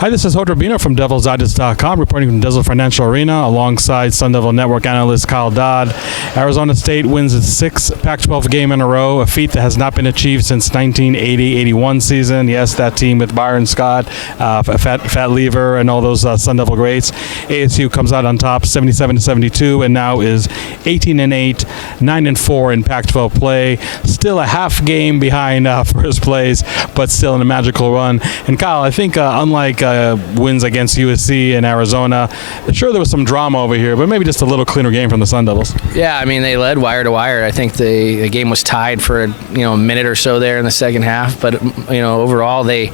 Hi, this is Hotrabino from DevilsDigest.com, reporting from Desert Financial Arena alongside Sun Devil Network analyst Kyle Dodd. Arizona State wins its sixth Pac-12 game in a row, a feat that has not been achieved since 1980-81 season. Yes, that team with Byron Scott, Fat Lever, and all those Sun Devil greats. ASU comes out on top, 77-72, and now is 18-8, 9-4 in Pac-12 play. Still a half game behind first place, but still in a magical run. And Kyle, I think unlike wins against USC and Arizona, sure there was some drama over here, but maybe just a little cleaner game from the Sun Devils. Yeah, I mean, they led wire to wire. I think the game was tied for a minute or so there in the second half, but overall they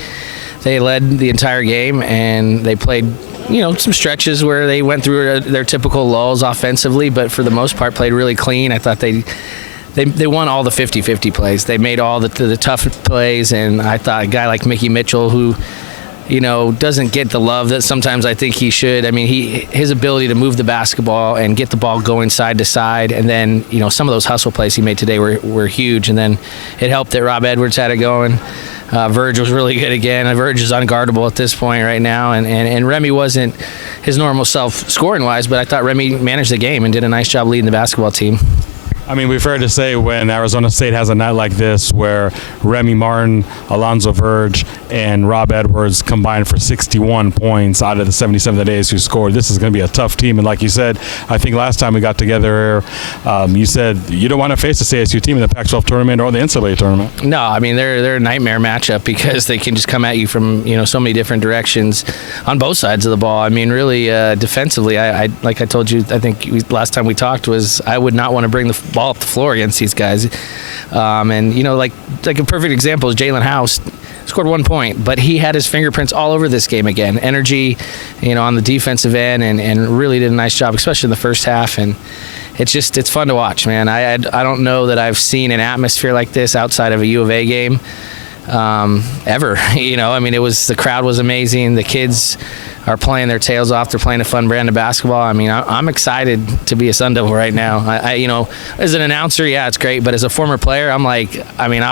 led the entire game, and they played some stretches where they went through their typical lulls offensively, but for the most part played really clean. I thought they won all the 50-50 plays. They made all the tough plays, and I thought a guy like Mickey Mitchell, who doesn't get the love that sometimes I think he should. I mean, his ability to move the basketball and get the ball going side to side, and then some of those hustle plays he made today were huge. And then it helped that Rob Edwards had it going. Verge was really good again. Verge is unguardable at this point right now, and Remy wasn't his normal self scoring wise, but I thought Remy managed the game and did a nice job leading the basketball team. I mean, we've heard to say when Arizona State has a night like this where Remy Martin, Alonzo Verge, and Rob Edwards combined for 61 points out of the 77 that ASU scored, this is going to be a tough team. And like you said, I think last time we got together here, you said you don't want to face this ASU team in the Pac-12 tournament or the NCAA tournament. No, I mean, they're a nightmare matchup because they can just come at you from so many different directions on both sides of the ball. I mean, really defensively, I like I told you, I think last time we talked was I would not want to bring the ball up the floor against these guys. And like a perfect example is Jalen House scored 1 point, but he had his fingerprints all over this game again. Energy, on the defensive end, and really did a nice job, especially in the first half. And it's fun to watch, man. I don't know that I've seen an atmosphere like this outside of a U of A game ever. I mean, the crowd was amazing. The kids are playing their tails off. They're playing a fun brand of basketball. I mean, I'm excited to be a Sun Devil right now. As an announcer, yeah, it's great. But as a former player, I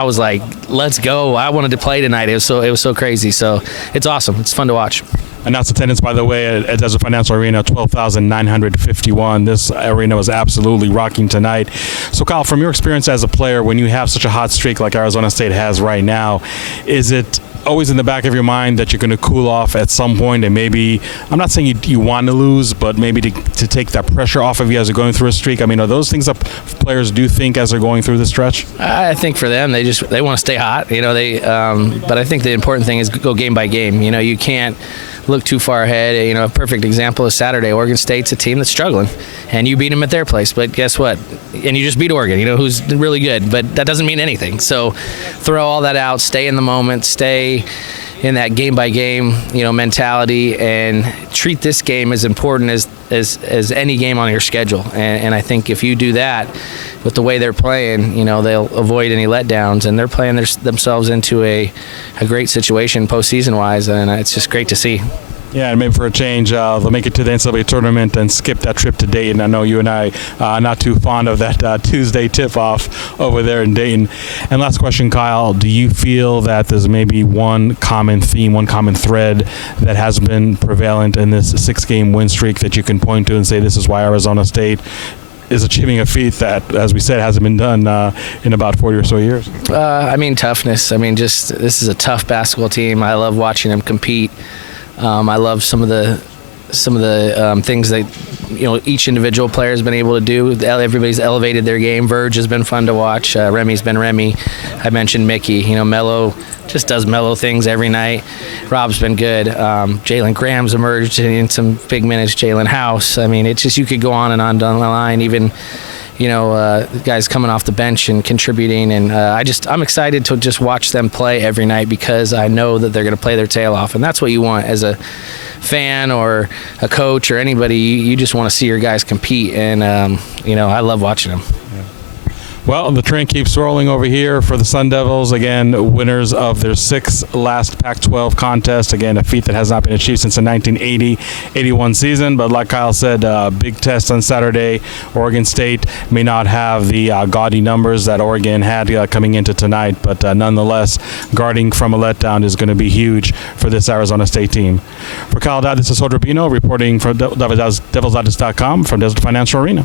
was like, let's go. I wanted to play tonight. It was so crazy. So it's awesome. It's fun to watch. Announced attendance, by the way, at Desert Financial Arena, 12,951. This arena was absolutely rocking tonight. So, Kyle, from your experience as a player, when you have such a hot streak like Arizona State has right now, is it always in the back of your mind that you're going to cool off at some point, and maybe, I'm not saying you want to lose, but maybe to take that pressure off of you as you're going through a streak? I mean, are those things that players do think as they're going through the stretch? I think for them, they want to stay hot. But I think the important thing is go game by game. You can't look too far ahead. A perfect example is Saturday. Oregon State's a team that's struggling, and you beat them at their place. But guess what? And you just beat Oregon, who's really good. But that doesn't mean anything. So throw all that out. Stay in the moment. Stay in that game-by-game, mentality, and treat this game as important as any game on your schedule. And I think if you do that with the way they're playing, they'll avoid any letdowns, and they're playing themselves into a great situation postseason-wise, and it's just great to see. Yeah, and maybe for a change, they'll make it to the NCAA tournament and skip that trip to Dayton. I know you and I are not too fond of that Tuesday tip-off over there in Dayton. And last question, Kyle, do you feel that there's maybe one common theme, one common thread that has been prevalent in this six-game win streak that you can point to and say this is why Arizona State is achieving a feat that, as we said, hasn't been done in about 40 or so years? Toughness. This is a tough basketball team. I love watching them compete. I love some of the things that each individual player has been able to do. Everybody's elevated their game. Verge has been fun to watch. Remy's been Remy. I mentioned Mickey. Melo just does Melo things every night. Rob's been good. Jalen Graham's emerged in some big minutes. Jalen House. It's just, you could go on and on down the line. Even guys coming off the bench and contributing, and I'm excited to just watch them play every night because I know that they're going to play their tail off, and that's what you want as a fan or a coach or anybody. You just want to see your guys compete, and I love watching them. Well, the train keeps rolling over here for the Sun Devils. Again, winners of their sixth last Pac-12 contest. Again, a feat that has not been achieved since the 1980-81 season. But like Kyle said, big test on Saturday. Oregon State may not have the gaudy numbers that Oregon had coming into tonight, but nonetheless, guarding from a letdown is going to be huge for this Arizona State team. For Kyle Dodd, this is Jorge Rubino reporting for DevilsDigest.com from Desert Financial Arena.